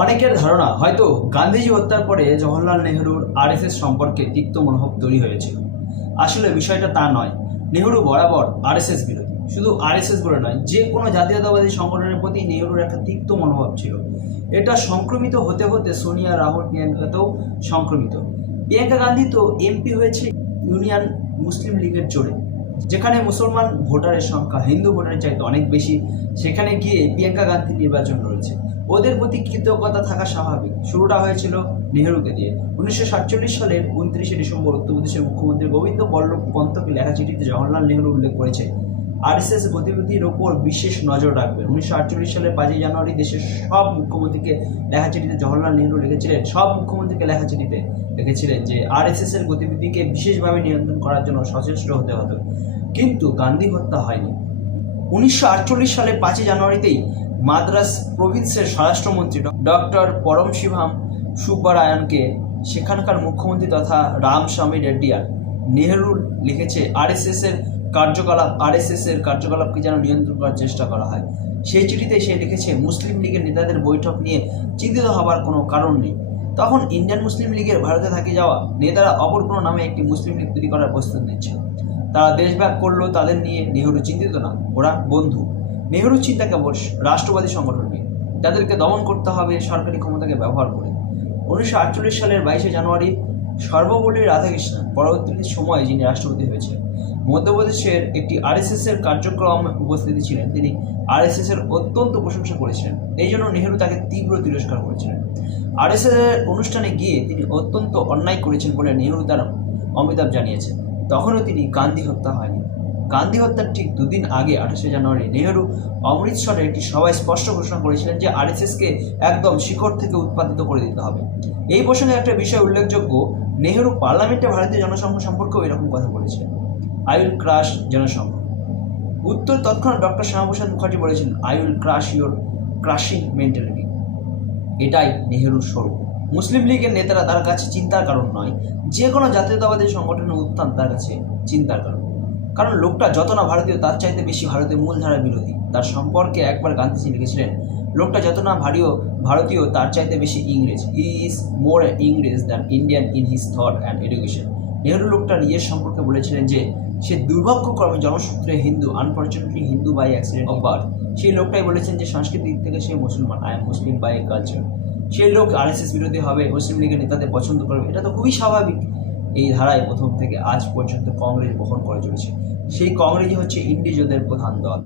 অনেকের ধারণা হয়তো গান্ধীজি হত্যার পরে জওহরলাল নেহরুর আরএসএস সম্পর্কে তিক্ত মনোভাব তৈরি হয়েছিল। আসলে বিষয়টা তা নয়। নেহরু বরাবর আরএসএস বিরোধী। শুধু আরএসএস বলে নয়, যে কোনো জাতীয়তাবাদী সংগঠনের প্রতি নেহরুর একটা তিক্ত মনোভাব ছিল। এটা সংক্রমিত হতে হতে সোনিয়া, রাহুল, প্রিয়াঙ্কাতেও সংক্রমিত। প্রিয়াঙ্কা গান্ধী তো এমপি হয়েছে ইউনিয়ন মুসলিম লীগের জোরে, যেখানে মুসলমান ভোটারের সংখ্যা হিন্দু ভোটারের চাইতে অনেক বেশি। সেখানে গিয়ে প্রিয়াঙ্কা গান্ধী নির্বাচন লড়েছে। ওদের প্রতি কৃতজ্ঞতা থাকা স্বাভাবিক। শুরুটা হয়েছিল নেহরুকে দিয়ে। 1947 সালের 29শে ডিসেম্বর উত্তরপ্রদেশের মুখ্যমন্ত্রী গোবিন্দ বল্লভ পন্তকে লেখা চিঠিতে জওহরলাল নেহরু উল্লেখ করেছে আরএসএস গতিবিধির ওপর বিশেষ নজর রাখবেন। 1948 সালের 5 জানুয়ারি দেশের সব মুখ্যমন্ত্রীকে লেখা চিঠিতে জওহরলাল নেহরু লিখেছিলেন যে আরএসএস এর গতিবিধিকে বিশেষভাবে নিয়ন্ত্রণ করার জন্য সচেষ্ট হতে হতো। কিন্তু গান্ধী হত্যা হয়নি। 1948 সালের 5 জানুয়ারিতেই মাদ্রাস প্রভিন্সের স্বরাষ্ট্রমন্ত্রী ডক্টর পরমশিভাম সুব্বারায়ণকে সেখানকার মুখ্যমন্ত্রী তথা রামস্বামী রেড্ডিয়ার নেহরু লিখেছে আরএসএস এর কার্যকলাপকে যেন নিয়ন্ত্রণ করার চেষ্টা করা হয়। সেই চিঠিতে সে লিখেছে মুসলিম লীগের নেতাদের বৈঠক নিয়ে চিন্তিত হবার কোনো কারণ নেই। তখন ইন্ডিয়ান মুসলিম লীগের ভারতে থাকি যাওয়া নেতারা অপর কোনো নামে একটি মুসলিম লীগ তৈরি করার প্রস্তুত নিচ্ছে। তারা দেশভাগ করলো, তাদের নিয়ে নেহরু চিন্তিত না, ওরা বন্ধু। নেহরু চিন্তা কেবল রাষ্ট্রবাদী সংগঠন নিয়ে, তাদেরকে দমন করতে হবে সরকারি ক্ষমতাকে ব্যবহার করে। 1948 সালের 22 জানুয়ারি সর্বপল্লী রাধাকৃষ্ণন পরবর্তী সময়ে যিনি রাষ্ট্রপতি হয়েছে মধ্যপ্রদেশের একটি আরএসএস এর কার্যক্রম উপস্থিতি ছিলেন। তিনি আরএসএস এর অত্যন্ত প্রশংসা করেছিলেন। এই জন্য নেহরু তাকে তীব্র তিরস্কার করেছিলেন। আরএসএস এর অনুষ্ঠানে গিয়ে তিনি অত্যন্ত অন্যায় করেছেন বলে নেহরু তার অমিতাভ জানিয়েছেন। তখনও তিনি গান্ধী হত্যা হয়নি। গান্ধী হত্যার ঠিক দুদিন আগে 28 জানুয়ারি নেহরু অমৃতসরে একটি সভায় স্পষ্ট ঘোষণা করেছিলেন যে আরএসএসকে একদম শিকড় থেকে উৎপাদিত করে দিতে হবে। এই প্রসঙ্গে একটা বিষয় উল্লেখযোগ্য, নেহরু পার্লামেন্টে ভারতীয় জনসংঘ সম্পর্কেও এরকম কথা বলেছিলেন, আই উইল ক্রাশ জনসংঘ। উত্তর তৎক্ষণাৎ ডক্টর শ্যামাপ্রসাদ মুখার্জি বলেছিলেন I will crush your crushing mentality. এটাই নেহরুর স্বরূপ। মুসলিম লীগের নেতারা তার কাছে চিন্তার কারণ নয়, যে কোনো জাতীয়তাবাদী সংগঠনের উত্থান তার কাছে চিন্তার কারণ। কারণ লোকটা যত না ভারতীয় তার চাইতে বেশি ভারতের মূলধারার বিরোধী। তার সম্পর্কে একবার গান্ধীজি লিখেছিলেন, লোকটা যত না ভারতীয় তার চাইতে বেশি ইংরেজ। হি ইজ মোর ইংরেজ than Indian in his thought and education. Nehru লোকটা নিজের সম্পর্কে বলেছিলেন যে সে দুর্ভাগ্যক্রমে জনসূত্রে হিন্দু, unfortunately Hindu by accident of birth. সেই লোকটাই বলেছেন যে সাংস্কৃতিক দিক থেকে সে মুসলমান, I am Muslim by culture. সেই লোক আরএসএস বিরোধী হবে, মুসলিম লীগের নেতাদের পছন্দ করবে, এটা তো খুবই স্বাভাবিক। এই ধারায় প্রথম থেকে আজ পর্যন্ত কংগ্রেস বহন করে চলেছে। সেই কংগ্রেসই হচ্ছে ইন্ডিজদের প্রধান দল।